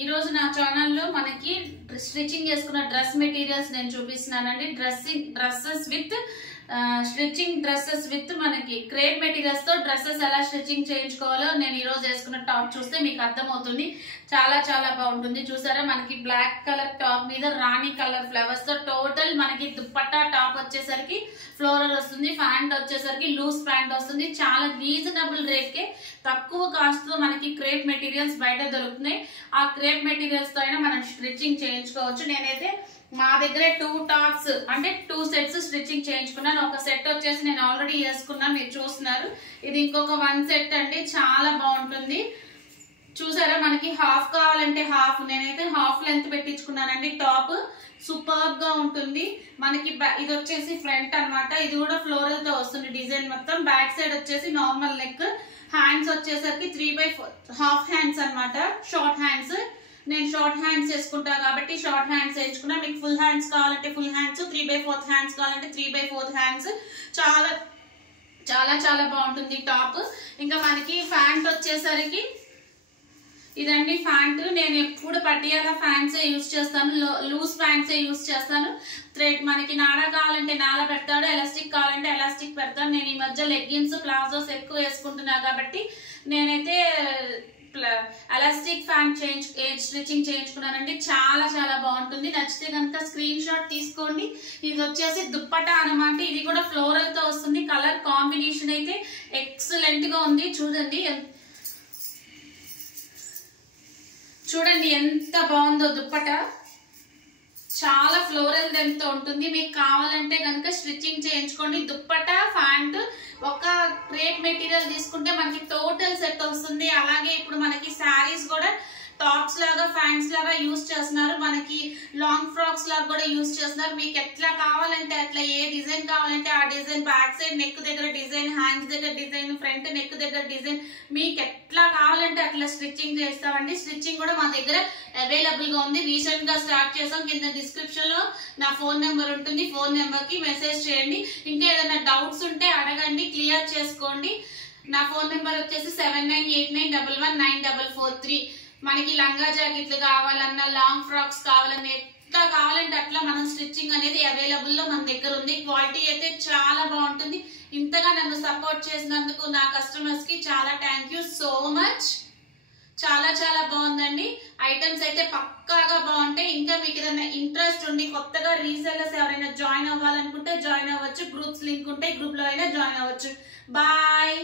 ఈ రోజు నా ఛానల్ లో మనకి స్టిచ్చింగ్ చేసుకున్న డ్రెస్ మెటీరియల్స్ నేను చూపిస్తున్నానండి. Dresses with stitching dresses with మనకి క్రేప్ మెటీరియల్స్ తో డ్రెస్సెస్ ఎలా స్టిచ్చింగ్ చేయించుకోవాలో నేను ఈ రోజు వేసుకున్న టాప్ చూస్తే మీకు అర్థమవుతుంది. చాలా చాలా బాగుంటుంది. చూసారా, మనకి బ్లాక్ కలర్ టాప్ మీద రాణి కలర్ ఫ్లవర్స్ తో టోటల్ మనకి దుప్పట్టా టాప్ వచ్చేసరికి ఫ్లోరల్ వస్తుంది. ప్యాంట్ వచ్చేసరికి లూజ్ ప్యాంట్ వస్తుంది. చాలా రీజనబుల్ రేట్ కే తక్కువ కాస్ట్ తో మనకి క్రేప్ మెటీరియల్స్ బయట దొరుకుతున్నాయి. ఆ క్రేప్ మెటీరియల్స్ తో అయినా మనం స్టిచ్చింగ్ చేయించుకోవచ్చు. నేనైతే మా దగ్గర 2 టాప్స్ అంటే 2 సెట్స్ స్టిచ్చింగ్ చేయించుకున్నాను. ఒక సెట్ వచ్చేసి నేను ఆల్రెడీ వేసుకున్నా, మీరు చూస్తున్నారు. ఇది ఇంకొక 1 సెట్ అండి. చాలా బాగుంటుంది. చూసారా, మనకి హాఫ్ కావాలంటే హాఫ్, నేనైతే హాఫ్ లెంత్ పెట్టించుకున్నానండి. టాప్ సూపర్ గా ఉంటుంది. మనకి ఇది వచ్చేసి ఫ్రంట్ అన్నమాట. ఇది కూడా ఫ్లోరల్ తో వస్తుంది డిజైన్ మొత్తం. బ్యాక్ సైడ్ వచ్చేసి నార్మల్ నెక్. హ్యాండ్స్ వచ్చేసరికి 3/4 హాఫ్ హ్యాండ్స్ అన్నమాట, షార్ట్ హ్యాండ్స్. నేను షార్ట్ హ్యాండ్స్ వేసుకుంటా కాబట్టి షార్ట్ హ్యాండ్స్ వేసుకున్నా. మీకు ఫుల్ హ్యాండ్స్ కావాలంటే ఫుల్ హ్యాండ్స్, 3/4 హ్యాండ్స్ కావాలంటే 3/4 హ్యాండ్స్. చాలా చాలా చాలా బాగుంటుంది టాప్. ఇంకా మనకి ప్యాంట్ వచ్చేసరికి ఇదండి ప్యాంట్. నేను ఎప్పుడు పటియాలా ప్యాంట్స్ యూజ్ చేస్తాను, లూజ్ ప్యాంట్స్ యూజ్ చేస్తాను. థ్రెడ్ మనకి నాడా కావాలంటే నాడా పెడతాడు, ఎలాస్టిక్ కావాలంటే ఎలాస్టిక్ పెడతాను. నేను ఈ మధ్య లెగ్గిన్స్ ప్లాజోస్ ఎక్కువ వేసుకుంటున్నా కాబట్టి నేనైతే ఎలాస్టిక్ ప్యాంట్ స్టిచ్చింగ్ చేయించుకున్నానండి. చాలా చాలా బాగుంటుంది. నచ్చితే కనుక స్క్రీన్ షాట్ తీసుకోండి. ఇది వచ్చేసి దుప్పటా అన్నమాట. ఇది కూడా ఫ్లోరల్ తో వస్తుంది. కలర్ కాంబినేషన్ అయితే ఎక్సలెంట్ గా ఉంది. చూడండి ఎంత బాగుందో దుప్పటా. చాలా ఫ్లోరల్ లెంత్ ఉంటుంది. మీకు కావాలంటే కనుక స్టిచ్చింగ్ చేయించుకోండి. దుప్పటా ప్యాంట్ ఒక క్రేప్ మెటీరియల్ తీసుకుంటే మనకి టోటల్ సెట్ వస్తుంది. అలాగే ఇప్పుడు మనకి శారీస్ కూడా టాప్స్ లాగా ప్యాంట్స్ లాగా యూజ్ చేస్తున్నారు. మనకి లాంగ్ ఫ్రాక్స్ లాగా కూడా యూజ్ చేస్తున్నారు. మీకు ఎట్లా కావాలంటే అట్లా, ఏ డిజైన్ కావాలంటే ఆ డిజైన్, బ్యాక్ సైడ్ నెక్ దగ్గర డిజైన్, హ్యాండ్స్ దగ్గర డిజైన్, ఫ్రంట్ నెక్ దగ్గర డిజైన్, మీకు ఎట్లా కావాలంటే అట్లా స్టిచ్చింగ్ చేస్తామండి. స్టిచ్చింగ్ కూడా మా దగ్గర అవైలబుల్ గా ఉంది. రీసెంట్ గా స్టార్ట్ చేసాం. కింద డిస్క్రిప్షన్ లో నా ఫోన్ నెంబర్ ఉంటుంది. ఫోన్ నెంబర్ కి మెసేజ్ చేయండి. ఇంకా ఏదైనా డౌట్స్ ఉంటే అడగండి, క్లియర్ చేసుకోండి. నా ఫోన్ నెంబర్ వచ్చేసి 7989119443. మనకి లంగా జాకెట్లు కావాలన్నా, లాంగ్ ఫ్రాక్స్ కావాలన్నా, ఎట్లా కావాలంటే అట్లా మనం స్టిచ్చింగ్ అనేది అవైలబుల్ లో మన దగ్గర ఉంది. క్వాలిటీ అయితే చాలా బాగుంటుంది. ఇంతగా నన్ను సపోర్ట్ చేసినందుకు నా కస్టమర్స్ కి చాలా థ్యాంక్ యూ సో మచ్. చాలా చాలా బాగుందండి. ఐటమ్స్ అయితే పక్కాగా బాగుంటాయి. ఇంకా మీకు ఏదైనా ఇంట్రెస్ట్ ఉండి కొత్తగా రీసెల్లర్స్ ఎవరైనా జాయిన్ అవ్వాలనుకుంటే జాయిన్ అవ్వచ్చు. గ్రూప్స్ లింక్ ఉంటాయి, గ్రూప్ లో అయినా జాయిన్ అవ్వచ్చు. బాయ్.